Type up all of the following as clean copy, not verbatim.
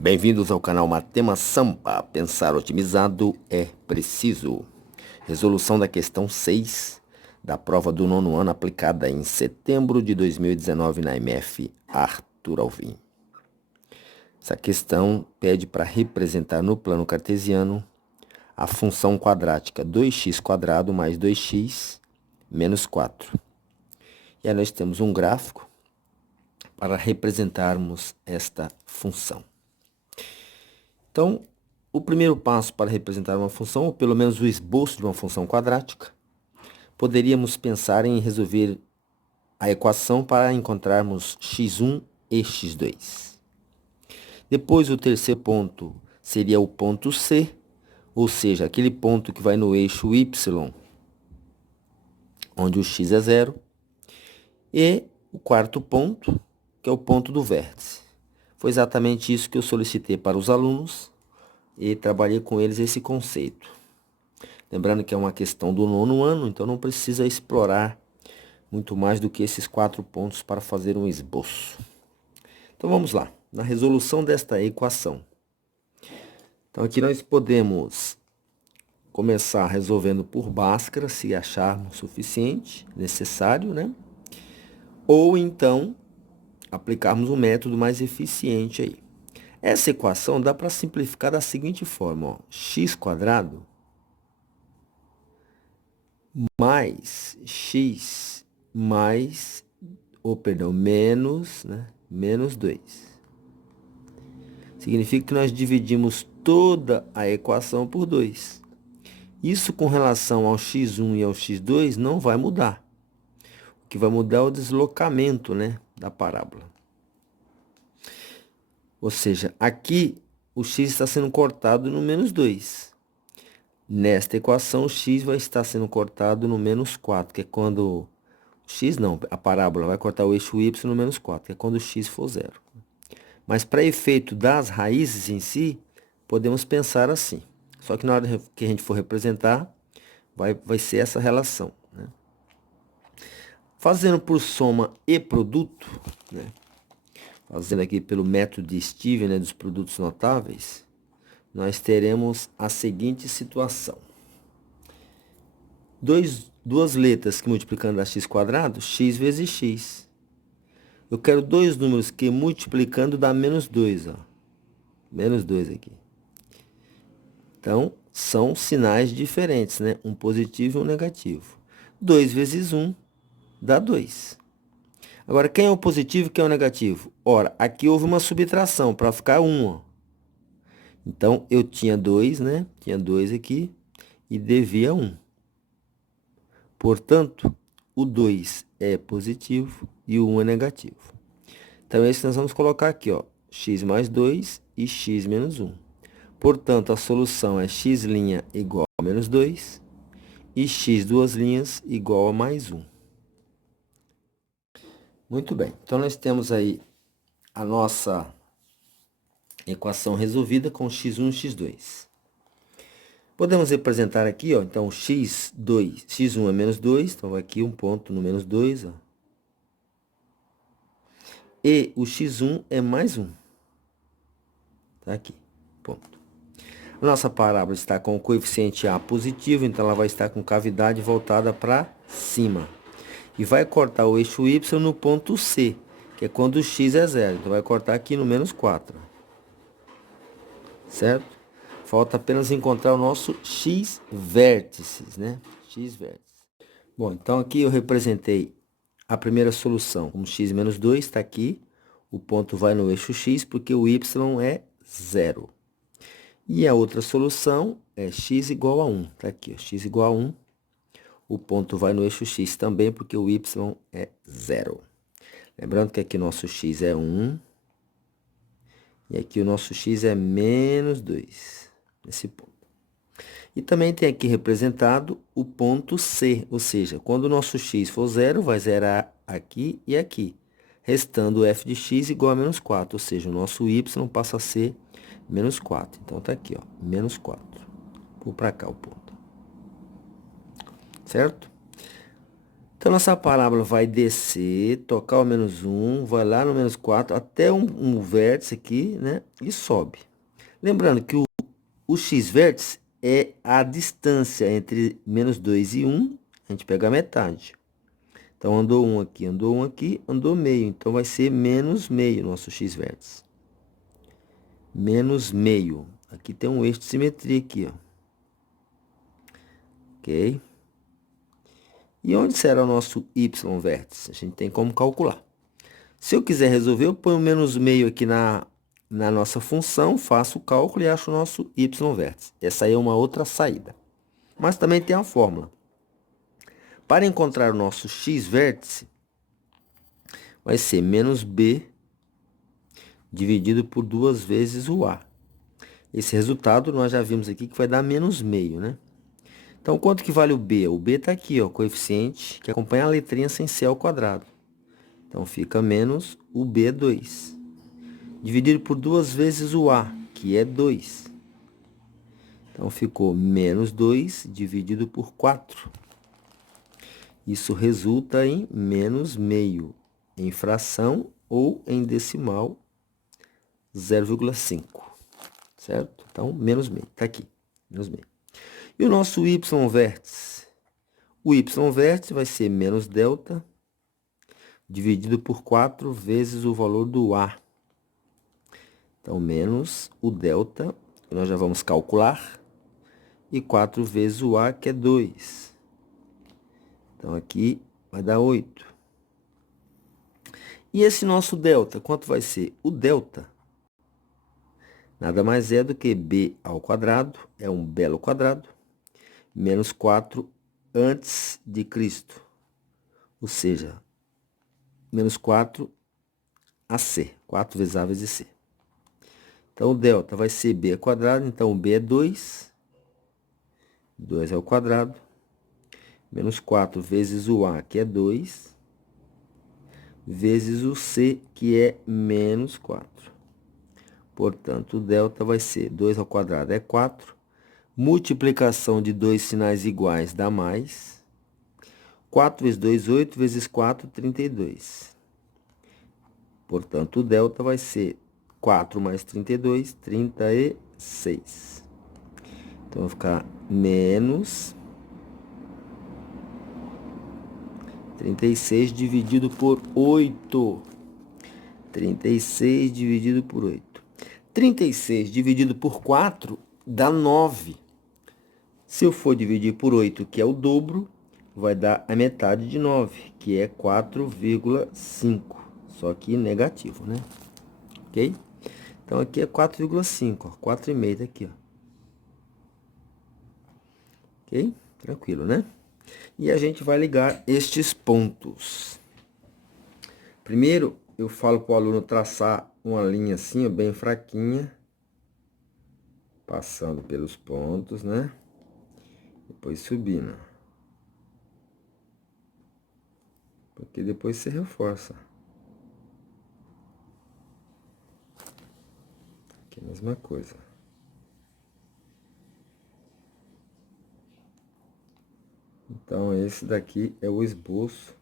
Bem-vindos ao canal Matema Sampa. Pensar otimizado é preciso. Resolução da questão 6 da prova do nono ano aplicada em setembro de 2019 na MF Arthur Alvim. Essa questão pede para representar no plano cartesiano a função quadrática 2x² mais 2x menos 4. E aí nós temos um gráfico para representarmos esta função. Então, o primeiro passo para representar uma função, ou pelo menos o esboço de uma função quadrática, poderíamos pensar em resolver a equação para encontrarmos x1 e x2. Depois, o terceiro ponto seria o ponto C, ou seja, aquele ponto que vai no eixo y, onde o x é 0. E o quarto ponto, que é o ponto do vértice. Foi exatamente isso que eu solicitei para os alunos e trabalhei com eles esse conceito. Lembrando que é uma questão do nono ano, então não precisa explorar muito mais do que esses 4 pontos para fazer um esboço. Então vamos lá, na resolução desta equação. Então aqui nós podemos começar resolvendo por Bhaskara, se acharmos suficiente, necessário, né? Ou então aplicarmos um método mais eficiente aí. Essa equação dá para simplificar da seguinte forma, ó, x² mais x mais, menos 2. Significa que nós dividimos toda a equação por 2. Isso com relação ao x1 e ao x2 não vai mudar. O que vai mudar é o deslocamento, né, da parábola. Ou seja, aqui o x está sendo cortado no menos 2. Nesta equação, o x vai estar sendo cortado no menos 4, que é quando... a parábola vai cortar o eixo y no menos 4, que é quando o x for 0. Mas para efeito das raízes em si, podemos pensar assim. Só que na hora que a gente for representar, vai ser essa relação, né? Fazendo por soma e produto, né? Fazendo aqui pelo método de Steven, né, dos produtos notáveis, nós teremos a seguinte situação. Duas letras que multiplicando dá x², x vezes x. Eu quero dois números que multiplicando dá menos 2, ó. Menos 2 aqui. Então, são sinais diferentes, né? Um positivo e um negativo. 2 vezes 1 dá 2. Agora, quem é o positivo e quem é o negativo? Ora, aqui houve uma subtração para ficar 1, ó. Então, eu tinha 2, né? Tinha 2 aqui e devia 1. Portanto, o 2 é positivo e o 1 é negativo. Então, esse nós vamos colocar aqui, ó, x mais 2 e x menos 1. Portanto, a solução é x' igual a menos 2 e x duas linhas igual a mais 1. Muito bem, então nós temos aí a nossa equação resolvida com x1 e x2. Podemos representar aqui, ó, então, x1 é menos 2, então aqui um ponto no menos 2, ó. E o x1 é mais 1. Tá aqui, ponto. A nossa parábola está com o coeficiente A positivo, então ela vai estar com cavidade voltada para cima. E vai cortar o eixo y no ponto C, que é quando o x é 0. Então, vai cortar aqui no menos 4. Certo? Falta apenas encontrar o nosso x vértices, né? X vértices. Bom, então aqui eu representei a primeira solução como x menos 2, está aqui. O ponto vai no eixo x, porque o y é 0. E a outra solução é x igual a 1. Está aqui, ó, x igual a 1. O ponto vai no eixo x também, porque o y é 0. Lembrando que aqui o nosso x é 1. E aqui o nosso x é menos 2. Nesse ponto. E também tem aqui representado o ponto C. Ou seja, quando o nosso x for 0, vai zerar aqui e aqui. Restando o f de x igual a menos 4. Ou seja, o nosso y passa a ser menos 4. Então, está aqui, ó, menos 4. Vou para cá o ponto. Certo? Então, nossa parábola vai descer, tocar o menos 1, vai lá no menos 4, até um vértice aqui, né? E sobe. Lembrando que o x-vértice é a distância entre menos 2 e 1, a gente pega a metade. Então, andou 1 aqui, andou 1 aqui, andou meio. Então, vai ser menos meio nosso x-vértice. Menos meio. Aqui tem um eixo de simetria aqui, ó. Ok? E onde será o nosso y-vértice? A gente tem como calcular. Se eu quiser resolver, eu ponho menos meio aqui na nossa função, faço o cálculo e acho o nosso y-vértice. Essa aí é uma outra saída. Mas também tem a fórmula. Para encontrar o nosso x-vértice, vai ser menos b dividido por 2 vezes o a. Esse resultado nós já vimos aqui que vai dar menos meio, né? Então, quanto que vale o b? O b está aqui, ó, coeficiente que acompanha a letrinha sem c ao quadrado. Então, fica menos o b2. Dividido por 2 vezes o a, que é 2. Então, ficou menos 2 dividido por 4. Isso resulta em menos meio, em fração ou em decimal 0,5. Certo? Então, menos meio. Está aqui, menos meio. E o nosso y-vértice? O y-vértice vai ser menos delta dividido por 4 vezes o valor do a. Então, menos o delta, que nós já vamos calcular, e 4 vezes o a, que é 2. Então, aqui vai dar 8. E esse nosso delta, quanto vai ser? O delta nada mais é do que b ao quadrado, é um belo quadrado, menos 4 antes de Cristo. Ou seja, menos 4 AC, 4 vezes A vezes C. Então, o delta vai ser b ao quadrado, então o b é 2, 2 ao quadrado, menos 4 vezes o a, que é 2, vezes o c, que é menos 4. Portanto, o delta vai ser 2 ao quadrado é 4, multiplicação de dois sinais iguais dá mais, 4 vezes 2, 8, vezes 4, 32. Portanto, o delta vai ser 4 mais 32, 36. Então, vai ficar menos 36 dividido por 8. 36 dividido por 8. 36 dividido por 4 dá 9. Se eu for dividir por 8, que é o dobro, vai dar a metade de 9, que é 4,5. Só que negativo, né? Ok? Então, aqui é 4,5, ó. 4,5 tá aqui, ó. Ok? Tranquilo, né? E a gente vai ligar estes pontos. Primeiro, eu falo para o aluno traçar uma linha assim, ó, bem fraquinha, passando pelos pontos, né? Depois subindo. Porque depois você reforça. Aqui é a mesma coisa. Então, esse daqui é o esboço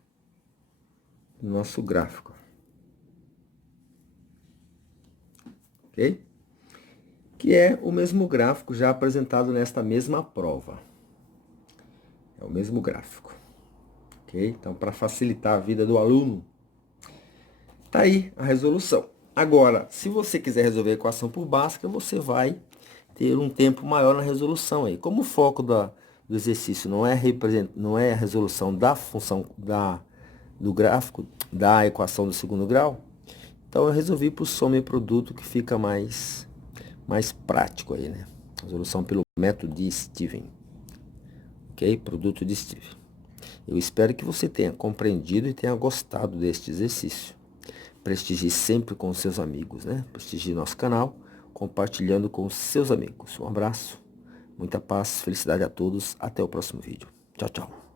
do nosso gráfico. Ok? Que é o mesmo gráfico já apresentado nesta mesma prova. É o mesmo gráfico. Ok? Então, para facilitar a vida do aluno, tá aí a resolução. Agora, se você quiser resolver a equação por Bhaskara, você vai ter um tempo maior na resolução aí. Como o foco do exercício não é a resolução da função do gráfico, da equação do segundo grau, então eu resolvi por soma e produto, que fica mais prático aí, né? Resolução pelo método de Steven. Ok? Produto de Steven. Eu espero que você tenha compreendido e tenha gostado deste exercício. Prestigie sempre com seus amigos, né? Prestigie nosso canal, compartilhando com seus amigos. Um abraço, muita paz, felicidade a todos. Até o próximo vídeo. Tchau, tchau.